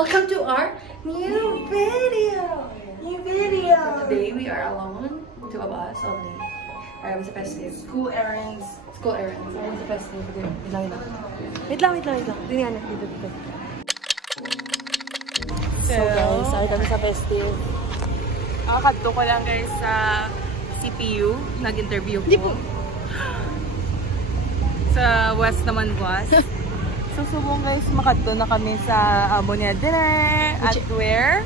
Welcome to our new video! So today we are alone, two of us only. Sa festive. School errands. Sa festive. Wait lang. Tingnan natin dito. So guys, ay kami sa festive. Kakadto ko lang guys sa CPU. Nag-interview ko. Sa West naman was. So subong guys, makadto na kami sa Abonia dire. At where?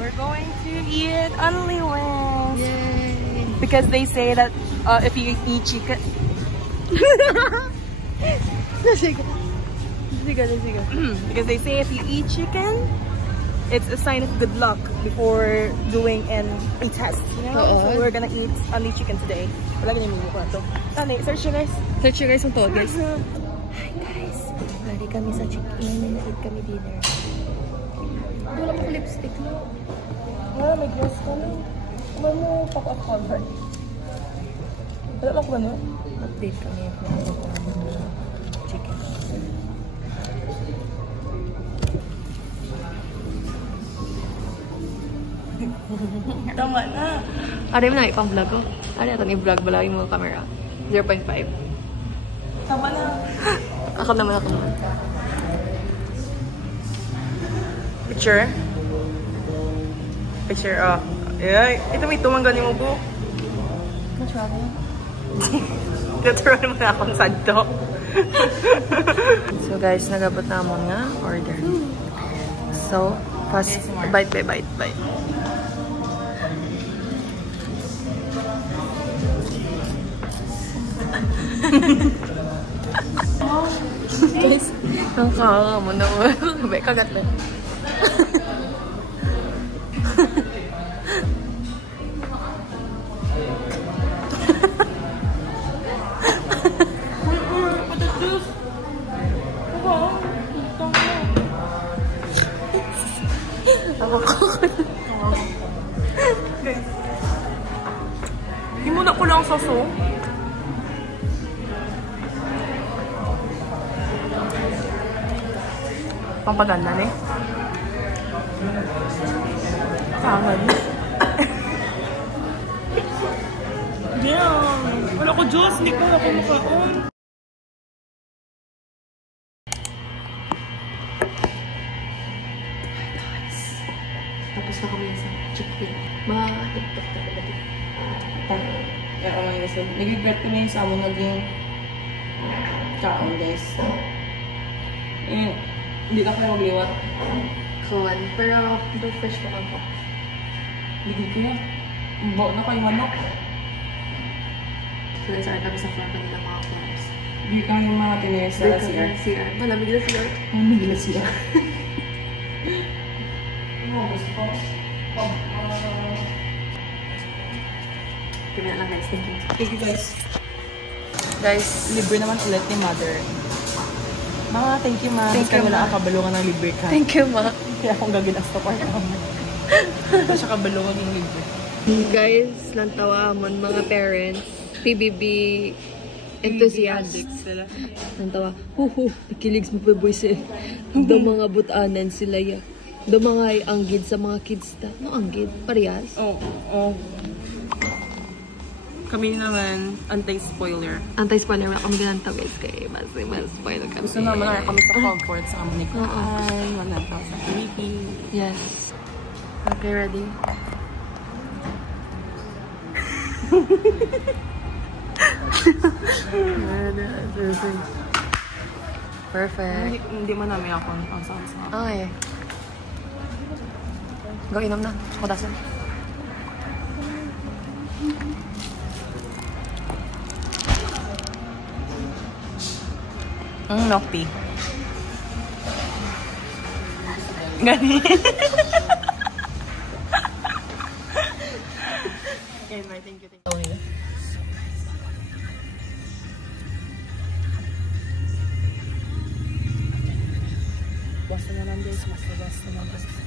We're going to eat only wings. Yay! Because they say that if you eat chicken. Because they say if you eat chicken, it's a sign of good luck before doing a test, you know? So we're gonna eat only chicken today. Wala ganyan menu ko na to. Search nyo guys. Search nyo guys yung to, guys. Hi guys, bali kami sa check-in, eat kami dinner. Wala pang lipstick no? Wala, may dress ka na. Wala mo pop-up cover. Wala lang ba no? Update kami kung ano chicken. Tama na. Ano mo na ipang vlog ko? Ano ito ni-vlog ba lang yung camera? 0.5. Tama na. Ako naman. Picture? Picture, oh. Ay, ito may tumanggal yung ubo. Natural. Natural mo na akong sadto. So guys, nagabot na mo nga order. So, fast bite. Guys, ang kaka mo na mo. Sabay, kagat na. Ako Himuna ko lang sa so. Pampaganda na eh. Sangan. Damn! Wala ko Diyos! Hindi ko na kumakaon. Tapos na kami sa chicken. Ma-tiktok na ba? Kaya ako mga guys. Nag-regret ko na yung sa among naging kaon guys. Hindi ka kayo magliwat. Kuwan. Pero, ito fresh pa ako. Bigay ko na. Bawa na kayo manok. So guys, ay kami sa floor kanila mga clubs. Bigay ka yung mga tinayos sa CR. CR. Malamig na CR. Malamig na CR. Gusto ko. Kaya lang guys, thank you. Thank you guys. Guys, Libre naman ulit ni Mother. Ma, thank you ma. Thank you, wala ma. ka kabalungan ng libre ka. thank you ma. Kaya akong gaginasta ko. Kaya siya kabalungan ng libre. Guys, nantawa amon mga parents. PBB enthusiasts. Nantawa. Nakilig mo pa boys eh. Do mga butanan sila ya. Do mga anggid sa mga kids ta. No anggid? Parehas? Oo. Kami naman, anti-spoiler. Anti-spoiler wala kami ganun guys kay mas spoiler kami. Gusto naman na kami sa Hogwarts sa kami ni Kuan. Wala tao sa Philippines. Yes. Okay, ready? Perfect. Hindi man namin ako ang sa Okay. Go, inom na. Kudasan. Nopi. Gani. Okay, bye. Thank you. Basta naman guys, mas basta naman guys.